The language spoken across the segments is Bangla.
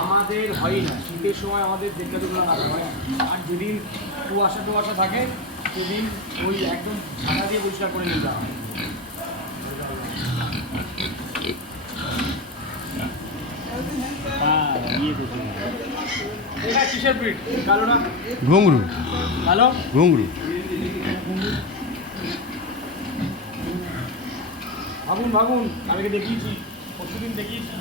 আমাদের হয় না, শীতের সময় আমাদের যেগুলো না হয়, আর যেদিন কুয়াশা থাকে সেদিন ওই একদম ঢাকা দিয়ে পরিষ্কার করে নিতে হয়। এটা কিসের ব্রিড? কালো না? ঘুঙরু। কালো ঘুঙরু। ভাগুন কালকে দেখিয়েছি, পরশুদিন দেখিয়েছি।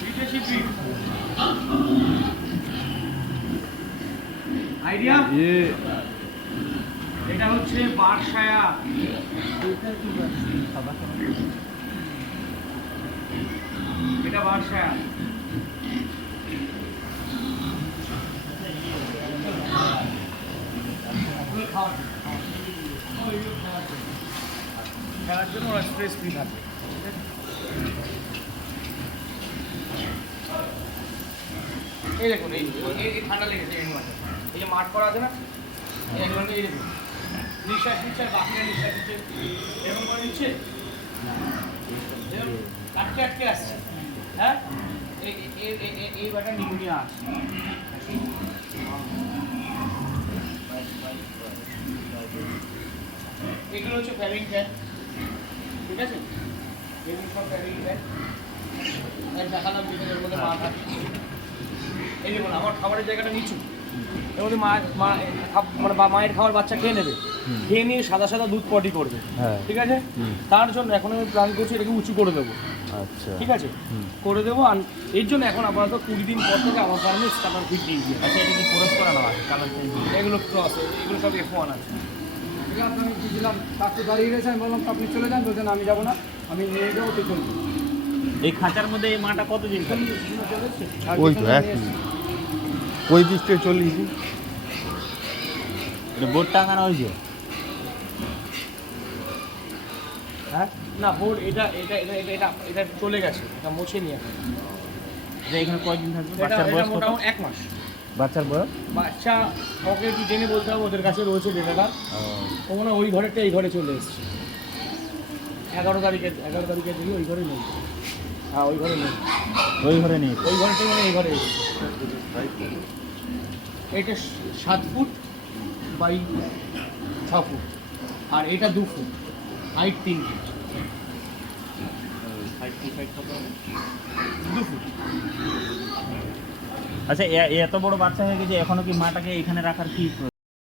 বিদেশি ব্রিড আইডিয়া। এটা হচ্ছে বার্সায়া। এটা বার্সায়া। খেলার জন্য ওরা স্ট্রেস ফ্রি থাকবে। এই দেখুন, এই ঠান্ডা লেগেছে এই মাঠে, এই যে মাঠ করা আছে না, এই অ্যানিমালটা এই দেখুন নিঃশ্বাস নিচ্ছে, আর বাকিরা নিঃশ্বাস নিচ্ছে, এরকম করে নিচ্ছে, আটকে আসছে। হ্যাঁ, এই বাটা নিউমোনিয়া আসছে। এগুলো হচ্ছে ফ্যামিং ফ্যান, ঠিক আছে? এগুলো সব ফ্যামিং ফ্যান। দেখালাম যেখানে এর মধ্যে মা থাকে। এই দেখুন আমার খাবারের জায়গাটা নিচু, এর মধ্যে মানে মায়ের খাবার বাচ্চা খেয়ে নেবে, খেয়ে নিয়ে সাদা দুধ পটি করবে, ঠিক আছে? তার জন্য এখন আমি প্ল্যান করছি এটাকে উঁচু করে দেবো। আচ্ছা, ঠিক আছে, করে দেবো। আর এর জন্য এখন আপাতত 20 দিন পর থেকে আমার কারণে স্টার্টার ফিট দিয়ে দিয়ে। আচ্ছা, এটা কি খরচ করা না আছে? কালার চেঞ্জ, এগুলো ক্রস, এগুলো সব F1 আছে। ঠিক আছে, আমি বুঝলাম তাকে দাঁড়িয়ে রয়েছে, আমি বললাম আপনি চলে যান, বলছেন আমি যাবো না, আমি নিয়ে যাবো তো চলবো। এই খাঁচার মধ্যে এই মাটা কতদিন থাকবে? ওই তো এক 35 থেকে 40 দিন। এটা বোর্ড টাঙানো হয়েছে? হ্যাঁ না, বোর্ড এটা এটা এটা এটা এটা চলে গেছে, এটা মুছে নিয়ে। এটা এখানে কয়দিন থাকবে? এটা বাচ্চার বয়স কত? মোটামুটি 1 মাস। বাচ্চার বয়স? বাচ্চা ওকে একটু জেনে বলতে হবে, ওদের কাছে রয়েছে ডেটাটা। ও মনে ওই ঘরেরটা এই ঘরে চলে এসেছে 11 তারিখে দেখি ওই ঘরে নেই। হ্যাঁ, ওই ঘরে নেই, ওই ঘরে নেই, ওই ঘরটা মানে এই ঘরে এসেছে। এটা 7 ফুট বাই 6 ফুট, আর এটা 2 ফুট, হাইট 3 ফুট। 2 ফুট। আচ্ছা, এত বড় বাচ্চা হয়ে গেছে, এখনো কি মাটাকে এখানে রাখার কি